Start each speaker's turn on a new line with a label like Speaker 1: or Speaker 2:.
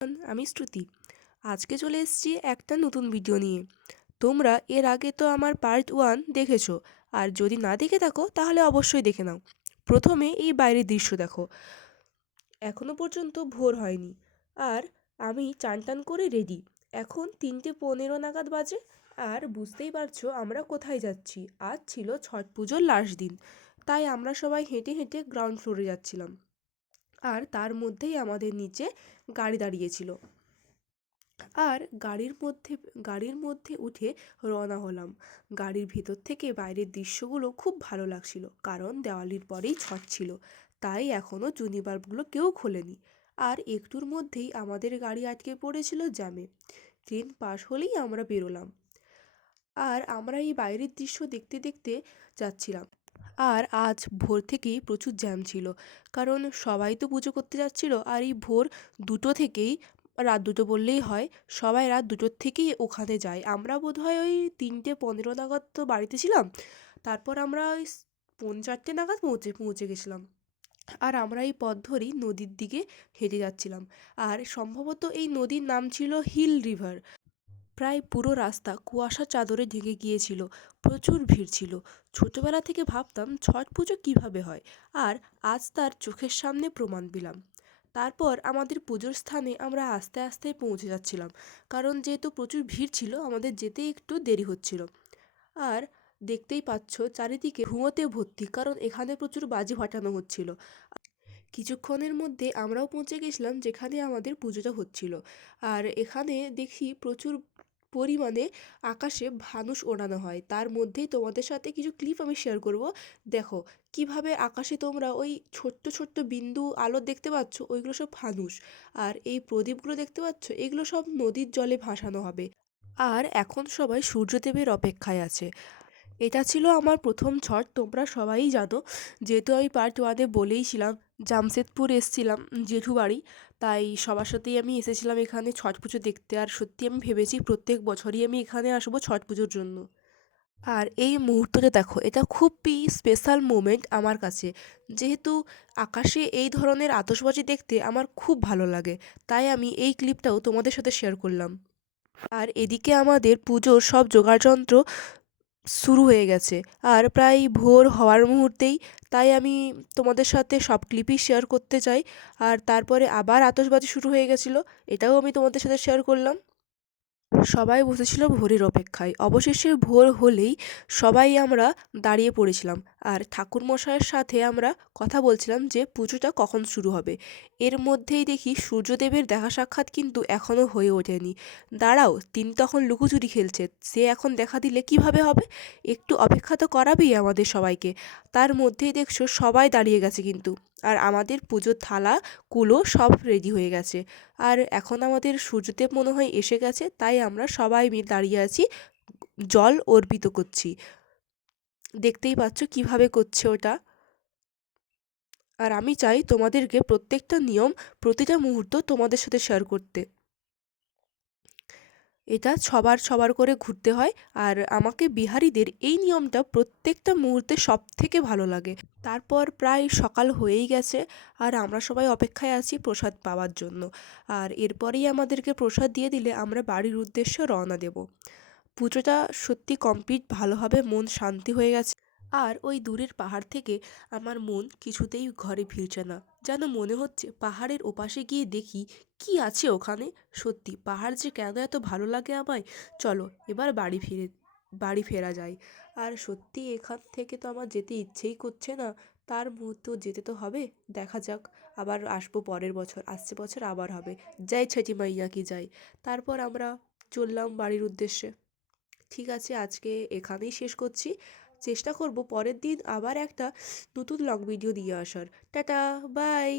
Speaker 1: আমি শ্রুতি। আজকে চলে এসেছি একটা নতুন ভিডিও নিয়ে। তোমরা এর আগে তো আমার পার্ট ওয়ান দেখেছ, আর যদি না দেখে থাকো, তাহলে অবশ্যই দেখে নাও। প্রথমে এই বাইরের দৃশ্য দেখো। এখনও পর্যন্ত ভোর হয়নি, আর আমি চান টান করে রেডি এখন তিনটে পনেরো নাগাদ বাজে, আর বুঝতেই পারছ আমরা কোথায় যাচ্ছি। আজ ছিল ছট পুজোর লাস্ট দিন, তাই আমরা সবাই হেঁটে হেঁটে গ্রাউন্ড ফ্লোরে যাচ্ছিলাম। আর তার মধ্যেই আমাদের নিচে গাড়ি দাঁড়িয়েছিল। আর গাড়ির মধ্যে গাড়ির মধ্যে উঠে রওনা হলাম। গাড়ির ভেতর থেকে বাইরের দৃশ্যগুলো খুব ভালো লাগছিল, কারণ দেওয়ালির পরেই ছট ছিল। তাই এখনও চুনি বাল্বগুলো কেউ খোলেনি। আর একটুর মধ্যেই আমাদের গাড়ি আটকে পড়েছিল জ্যামে। ট্রেন পাশ হলেই আমরা বেরোলাম। আর আমরা এই বাইরের দৃশ্য দেখতে দেখতে যাচ্ছিলাম। আর আজ ভোর থেকেই প্রচুর জ্যাম ছিল। কারণ সবাই তো পুজো করতে যাচ্ছিল আর এই ভোর দুটো থেকেই, রাত দুটো বললেই হয়, সবাই রাত দুটোর থেকেই ওখানে যায়। আমরা বোধহয় ওই তিনটে পনেরো নাগাদ তো বাড়িতে ছিলাম। তারপর আমরা ওই পৌন চারটে নাগাদ পৌঁছে পৌঁছে গেছিলাম। আর আমরা এই পথ ধরেই নদীর দিকে হেঁটে যাচ্ছিলাম। আর সম্ভবত এই নদীর নাম ছিল হিল রিভার। প্রায় পুরো রাস্তা কুয়াশার চাদরে ঢেকে গিয়েছিল, প্রচুর ভিড় ছিল। ছোটবেলা থেকে ভাবতাম ছট পুজো কীভাবে হয়, আর আজ তার চোখের সামনে প্রমাণ পেলাম। তারপর আমাদের পুজোর স্থানে আমরা আস্তে আস্তে পৌঁছে যাচ্ছিলাম, কারণ যেহেতু প্রচুর ভিড় ছিল, আমাদের যেতে একটু দেরি হচ্ছিল। আর দেখতেই পাচ্ছ, চারিদিকে ধুঁয়োতে ভর্তি, কারণ এখানে প্রচুর বাজি ফাটানো হচ্ছিল। কিছুক্ষণের মধ্যে আমরাও পৌঁছে গেছিলাম, যেখানে আমাদের পুজোটা হচ্ছিল। আর এখানে দেখি প্রচুর পরিমাণে আকাশে ভানুষ ওড়ানো হয়। তার মধ্যেই তোমাদের সাথে কিছু ক্লিপ আমি শেয়ার করব। দেখো, কীভাবে আকাশে তোমরা ওই ছোট্ট ছোট্ট বিন্দু আলো দেখতে পাচ্ছ, ওইগুলো সব ফানুষ আর এই প্রদীপগুলো দেখতে পাচ্ছ, এগুলো সব নদীর জলে ভাসানো হবে। আর এখন সবাই সূর্যদেবের অপেক্ষায় আছে। এটা ছিল আমার প্রথম ছট, তোমরা সবাই জানো। যেহেতু আমি পার্ট ওয়ানে বলেইছিলাম জামশেদপুর এসছিলাম, জেঠু বাড়ি। তাই সবার সাথেই আমি এসেছিলাম এখানে ছট পুজো দেখতে। আর সত্যি আমি ভেবেছি প্রত্যেক বছরই আমি এখানে আসব ছট পুজোর জন্য। আর এই মুহূর্তটা দেখো, এটা খুবই স্পেশাল মোমেন্ট আমার কাছে। যেহেতু আকাশে এই ধরনের আতশবাজি দেখতে আমার খুব ভালো লাগে, তাই আমি এই ক্লিপটাও তোমাদের সাথে শেয়ার করলাম। আর এদিকে আমাদের পুজোর সব যোগাড়যন্ত্র শুরু হয়ে গেছে। আর প্রায় ভোর হওয়ার মুহূর্তেই তাই আমি তোমাদের সাথে সব ক্লিপই শেয়ার করতে চাই। আর তারপরে আবার আতশবাজি শুরু হয়ে গেছিল, এটাও আমি তোমাদের সাথে শেয়ার করলাম। সবাই বসেছিল ভোরের অপেক্ষায়। অবশেষে ভোর হলেই সবাই আমরা দাঁড়িয়ে পড়েছিলাম। আর ঠাকুরমশাইয়ের সাথে আমরা কথা বলছিলাম যে পুজোটা কখন শুরু হবে। এর মধ্যেই দেখি সূর্যদেবের দেখা সাক্ষাৎ কিন্তু এখনও হয়ে ওঠেনি। দাঁড়াও, তিনি তখন লুকোচুরি খেলছে, সে এখন দেখা দিলে কীভাবে হবে? একটু অপেক্ষা তো করাবেই আমাদের সবাইকে। তার মধ্যেই দেখছ সবাই দাঁড়িয়ে গেছে কিন্তু, আর আমাদের পুজোর থালা, কুলো সব রেডি হয়ে গেছে। আর এখন আমাদের সূর্যদেব মনে হয় এসে গেছে, তাই আমরা সবাই মিলে দাঁড়িয়ে আছি, জল অর্পিত করছি। দেখতেই পাচ্ছ কীভাবে করছে ওটা। আর আমি চাই তোমাদেরকে প্রত্যেকটা নিয়ম প্রতিটা মুহূর্ত তোমাদের সাথে শেয়ার করতে। এটা সবার সবার করে ঘুরতে হয় আর আমাকে বিহারিদের এই নিয়মটা প্রত্যেকটা মুহূর্তে সব থেকে ভালো লাগে। তারপর প্রায় সকাল হয়েই গেছে আর আমরা সবাই অপেক্ষায় আছি প্রসাদ পাওয়ার জন্য। আর এরপরেই আমাদেরকে প্রসাদ দিয়ে দিলে আমরা বাড়ির উদ্দেশ্যে রওনা দেব। পুজোটা সত্যি কমপ্লিট ভালোভাবে মন শান্তি হয়ে গেছে। আর ওই দূরের পাহাড় থেকে আমার মন কিছুতেই ঘরে ফিরছে না। যেন মনে হচ্ছে পাহাড়ের ওপাশে গিয়ে দেখি কি আছে ওখানে। সত্যি, পাহাড় যে কেন এত ভালো লাগে আমায়? চলো, এবার বাড়ি ফিরে, বাড়ি ফেরা যায়। আর সত্যি এখান থেকে তো আমার যেতে ইচ্ছেই করছে না। তার মুহূর্তেও যেতে তো হবে, দেখা যাক। আবার আসব পরের বছর, আসছে বছর আবার হবে। যাই ছেটি মাইয়া কি যাই তারপর আমরা চললাম বাড়ির উদ্দেশ্যে। ঠিক আছে, আজকে এখানেই শেষ করছি। চেষ্টা করব পরের দিন আবার একটা নতুন লং ভিডিও নিয়ে আসার। Tata bye